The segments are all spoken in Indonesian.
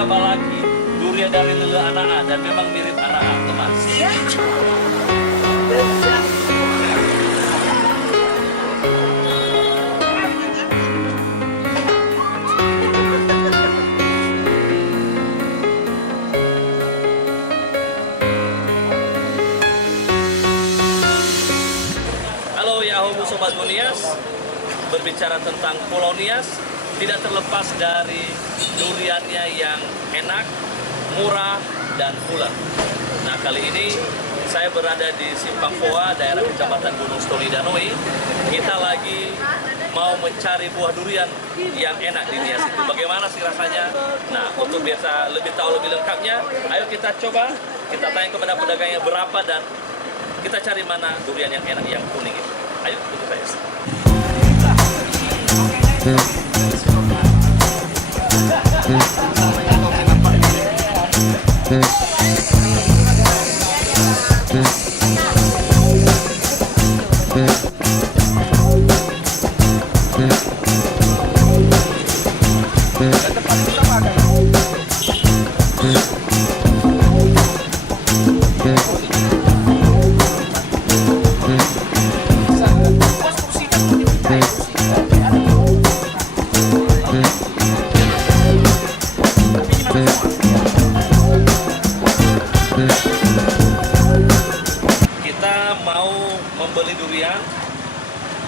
durian balaki, durian dari lele anak dan memang mirip anak teman. Halo Yahoo Sobat Nias, berbicara tentang Pulau Nias, tidak terlepas dari duriannya yang enak, murah, dan pulen. Nah, kali ini saya berada di Simpang Poa, daerah Kecamatan Gunung Stoli Danoi. Kita lagi mau mencari buah durian yang enak di Nias itu. Bagaimana sih rasanya? Nah, untuk biasa lebih tahu lebih lengkapnya, ayo kita coba. Kita tanya kepada pedagangnya berapa dan kita cari mana durian yang enak, yang kuning itu. Ayo, ikut saya. Membeli durian,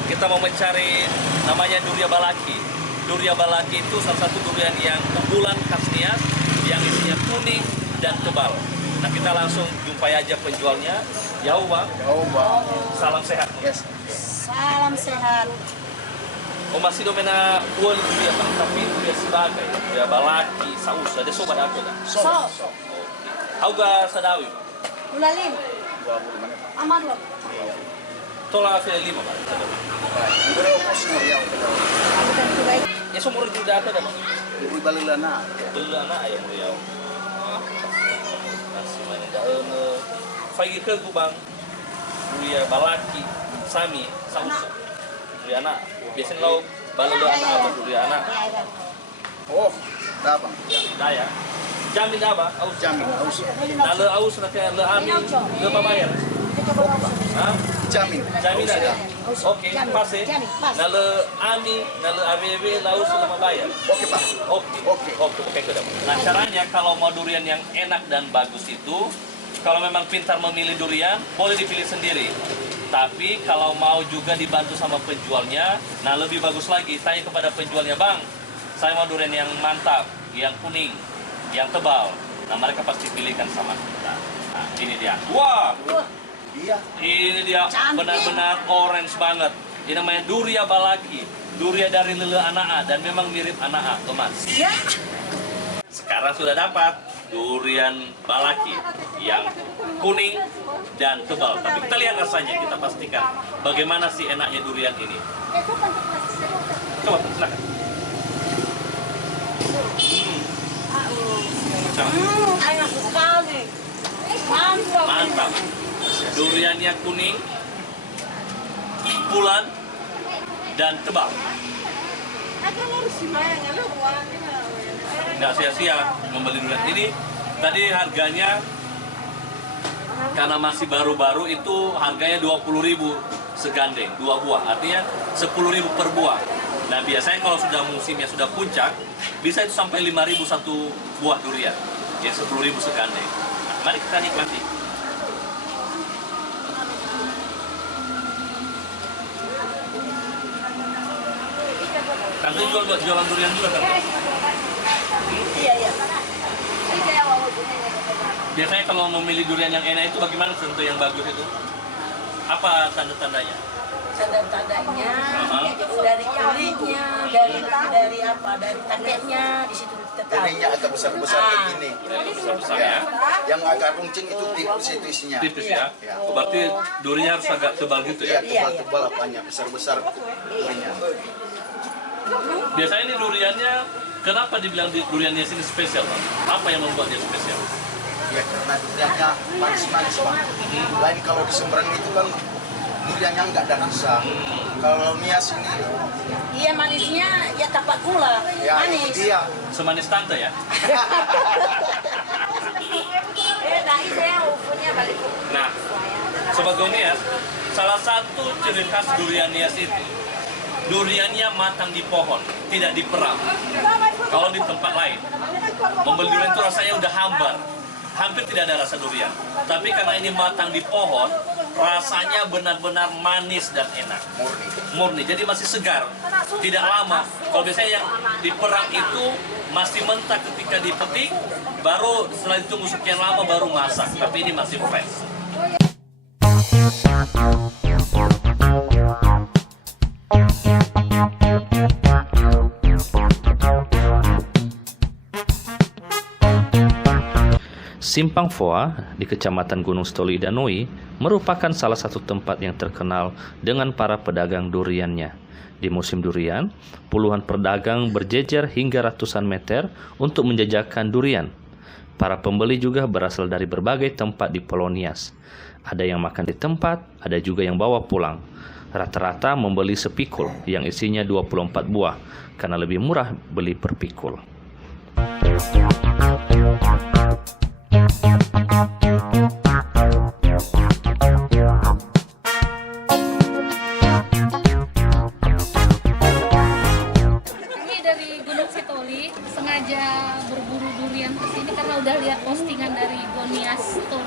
kita mau mencari namanya durian balaki. Durian balaki itu salah satu durian yang unggulan khas Nias, yang isinya kuning dan tebal. Nah, kita langsung jumpai aja penjualnya. Jauh bang. Jauh bang. Salam sehat. Yes. Salam sehat. Oh, masih domena buah durian bang, tapi durian sebagai durian balaki, saus. Ada sobat aku dah. So. Hauga sadawi. Ulalin. 20 menit. Aman loh. Tola file 5 bang. Berapa semua ya? Ya sumur juga ada bang. Ibu balilana. Beli anak ayam riau. Masih main daun. Pagi ke bang. Durian balaki, sami, saus. Durian anak. Biasanya lo balelo anak apa durian anak. Oh, dah bang. Daya. Jamin apa? Aus. Jamin, aus. Nah, le aus nanti le ami, le bayar. Hah? Jamin. Jamin ada. Oke, pas ya. Nah, le ami, nah le ABB laus le bayar. Oke pak. Oke, sudah. Nah, caranya kalau mau durian yang enak dan bagus itu, kalau memang pintar memilih durian, boleh dipilih sendiri. Tapi kalau mau juga dibantu sama penjualnya, nah lebih bagus lagi, tanya kepada penjualnya, bang, saya mau durian yang mantap, yang kuning, yang tebal. Nah, mereka pasti pilihkan sama kita. Nah, ini dia. Wah, Iya. ini dia benar-benar orange banget. Ini namanya durian balaki, durian dari lele anak dan memang mirip anak teman. Ya. Sekarang sudah dapat durian balaki yang kuning dan tebal. Tapi kita lihat rasanya, kita pastikan bagaimana sih enaknya durian ini. Coba, silakan. Enak sekali. Mantap. Mantap. Duriannya kuning, pulen, dan tebal. Nggak sia-sia membeli durian ini. Tadi harganya karena masih baru-baru itu harganya 20.000 segandeng, 2 buah. Artinya 10.000 per buah. Nah, biasanya kalau sudah musimnya sudah puncak, bisa itu sampai 5.000 satu buah durian. Ya 10.000 segandeng. Nah, mari kita nikmati. Tante jualan durian juga kan? Iya. Biasanya kalau memilih durian yang enak itu bagaimana tentu yang bagus itu? Apa tanda-tandanya? Tanda-tandanya dari kulitnya, dari apa? Dari tandanya di situ kita tahu. Durinya agak besar-besar kayak gini. Besar-besar ya? Yang agak runcing itu tipis itu isinya. Tipis ya? Oh, berarti durinya harus agak tebal gitu ya? Iya, tebal-tebal apanya, besar-besar durinya. Biasanya ini duriannya, kenapa dibilang duriannya sini spesial, Bang? Apa yang membuatnya spesial? Ya karena duriannya manis-manis bang. Lain kalau di Seberang itu kan duriannya nggak ada rasa. Kalau Nias ini, Iya manisnya ya tapak gula, ya manis. iya. Semanis tante ya. Dari saya punya balik. Nah, Sobat Gonias, salah satu ciri khas durian Nias itu, duriannya matang di pohon, tidak diperam. Kalau di tempat lain, membeli durian itu rasanya udah hambar, hampir tidak ada rasa durian. Tapi karena ini matang di pohon, rasanya benar-benar manis dan enak. Murni, jadi masih segar, tidak lama. Kalau biasanya yang diperang itu masih mentah ketika dipetik, baru setelah ditunggu sekian lama baru masak. Tapi ini masih fresh. Simpang Foa di Kecamatan Gunung Stoli Danoi merupakan salah satu tempat yang terkenal dengan para pedagang duriannya. Di musim durian, puluhan pedagang berjejer hingga ratusan meter untuk menjajakan durian. Para pembeli juga berasal dari berbagai tempat di Pulau Nias. Ada yang makan di tempat, ada juga yang bawa pulang. Rata-rata membeli sepikul yang isinya 24 buah, karena lebih murah beli per pikul. Sengaja berburu durian ke sini karena udah lihat postingan dari Gonias Store.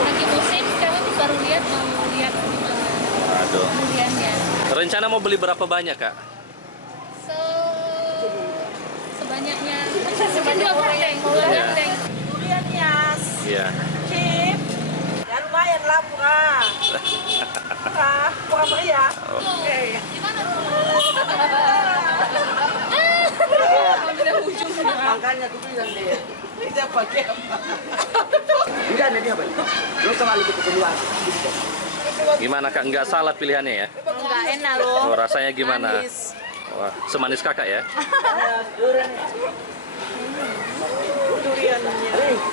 Lagi musim, kami baru mau lihat duriannya. Rencana mau beli berapa banyak, Kak? Sebanyaknya, sebanyak orang yang mau gandeng. Durian Nias. Iya. Chip. Ya lumayan lah murah. Murah meriah. Oke. Makanya tuh bilang dia. Tidak pakai apa. Enggak ada dia, Bang. Lo sama lu keluar. Gimana, Kak? Nggak salah pilihannya ya? Enggak enak loh. Oh, rasanya gimana? Manis. Wah, semanis Kakak ya? Duriannya.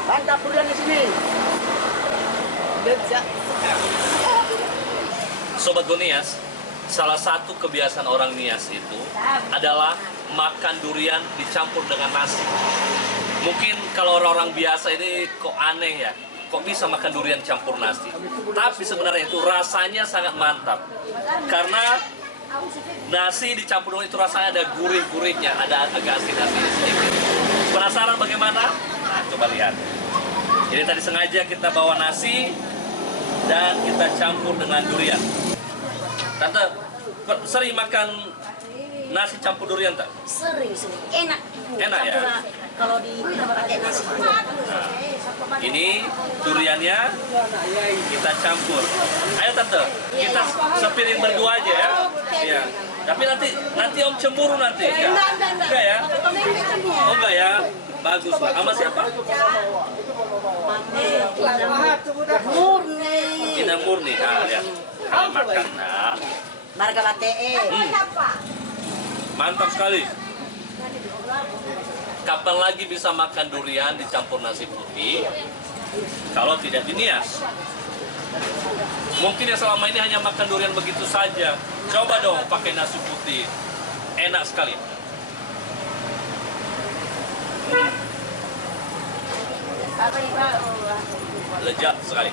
Mantap durian di sini. Sobat Gonias, salah satu kebiasaan orang Nias itu adalah makan durian dicampur dengan nasi. Mungkin kalau orang-orang biasa ini kok aneh ya, kok bisa makan durian campur nasi. Tapi sebenarnya itu rasanya sangat mantap. Karena nasi dicampur dengan itu rasanya ada gurih-gurihnya, ada agak asin-asin sedikit. Penasaran bagaimana? Nah, coba lihat. Jadi tadi sengaja kita bawa nasi dan kita campur dengan durian. Tante, sering makan nasi campur durian tak? Sering. Enak. Enak ya? Kalau di pakai nasi. Ini duriannya kita campur. Ayo Tante, kita sepiring berdua aja ya. Iya. Tapi nanti Om cemburu nanti. Enggak ya? Oh enggak ya? Bagus lah. Sama siapa? Murni. Inang Murni. Nah, lihat. Kalau makan. Nah. Marga latte. Mantap sekali. Kapan lagi bisa makan durian dicampur nasi putih kalau tidak di Nias? Mungkin ya selama ini hanya makan durian begitu saja. Coba dong pakai nasi putih. Enak sekali. Lezat sekali.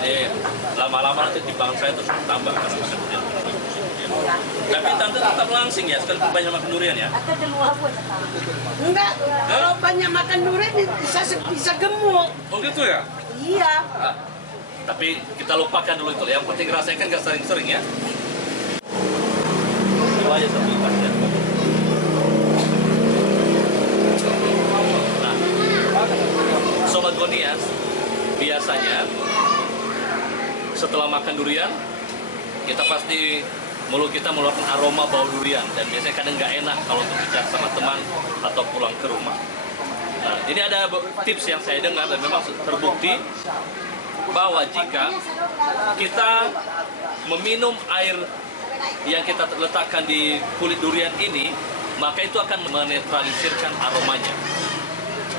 Jadi lama-lama nanti timbang saya terus bertambah karena makan durian. Tapi Tante tetap langsing ya, sekalipun banyak makan durian ya? Enggak, kalau banyak makan durian bisa gemuk. Oh gitu ya? Iya. Ah, tapi kita lupakan dulu itu. Yang penting rasanya kan nggak sering-sering ya. Coba aja satu tas ya. Nah, Sobat Gonias, biasanya setelah makan durian, kita pasti mulut kita mengeluarkan aroma bau durian, dan biasanya kadang nggak enak kalau berbicara sama teman atau pulang ke rumah. Nah, ini ada tips yang saya dengar dan memang terbukti bahwa jika kita meminum air yang kita letakkan di kulit durian ini, maka itu akan menetralisirkan aromanya.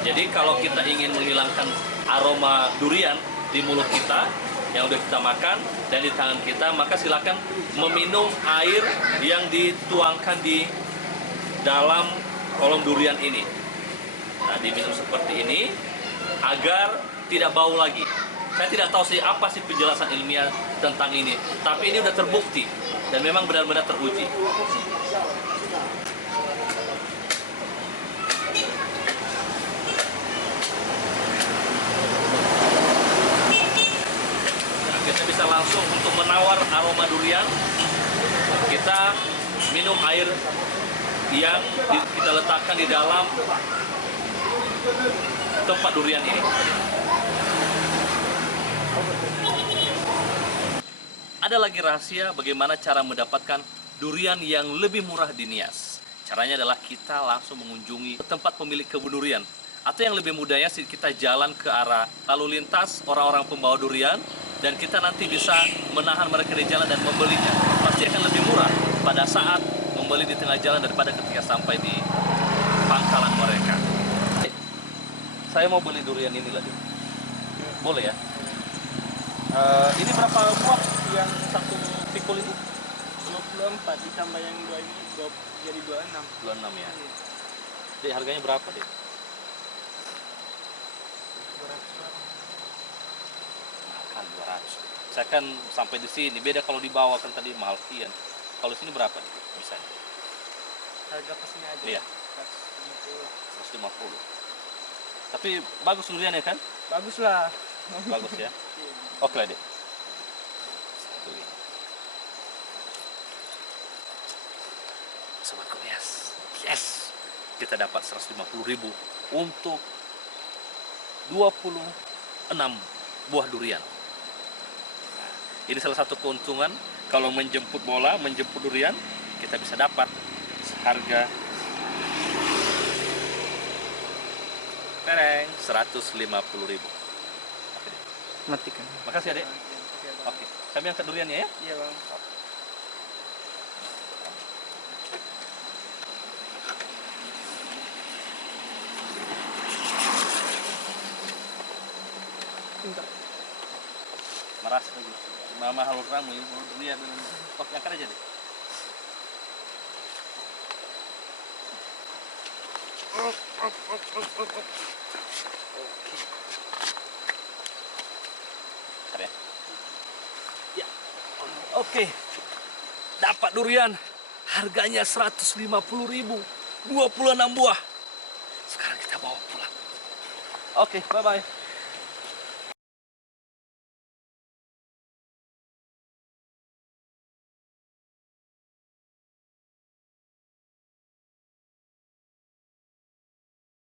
Jadi kalau kita ingin menghilangkan aroma durian di mulut kita, yang udah kita makan dan di tangan kita, maka silakan meminum air yang dituangkan di dalam kolong durian ini. Nah, diminum seperti ini agar tidak bau lagi. Saya tidak tahu sih apa sih penjelasan ilmiah tentang ini, tapi ini udah terbukti dan memang benar-benar teruji. Nah, kita bisa langsung untuk menawar aroma durian, kita minum air yang kita letakkan di dalam tempat durian ini. Ada lagi rahasia bagaimana cara mendapatkan durian yang lebih murah di Nias. Caranya adalah kita langsung mengunjungi tempat pemilik kebun durian. Atau yang lebih mudahnya sih kita jalan ke arah lalu lintas orang-orang pembawa durian, dan kita nanti bisa menahan mereka di jalan dan membelinya. Pasti akan lebih murah pada saat membeli di tengah jalan daripada ketika sampai di pangkalan mereka. Saya mau beli durian ini lagi. Boleh ya? Ini berapa buah yang satu pikul itu? 24 ditambah yang 2 ini jadi 26. 26 ya. Dek, harganya berapa, Dek? 200. Mahal kan 200. Saya kan sampai di sini. Beda kalau dibawa kan tadi mahal kian. Kalau sini berapa, Dek? Misalnya. Harga pasnya aja. Iya. 150. 150. Tapi bagus duriannya kan? Bagus lah. Bagus ya. Oke lah, Dek. Sobat Gonias, yes, kita dapat 150.000 untuk 26 buah durian. Nah, ini salah satu keuntungan kalau menjemput bola, menjemput durian, kita bisa dapat seharga tereng 150.000. Matikan. Makasih, Adek. Oke, kami angkat duriannya ya. Iya, Bang. Maras lagi. Mama halur ramu ya, durian. Oke, angkat aja deh. Ada ya? Ya. Oke. Dapat durian. Harganya 150.000. 26 buah. Sekarang kita bawa pulang. Oke, bye-bye.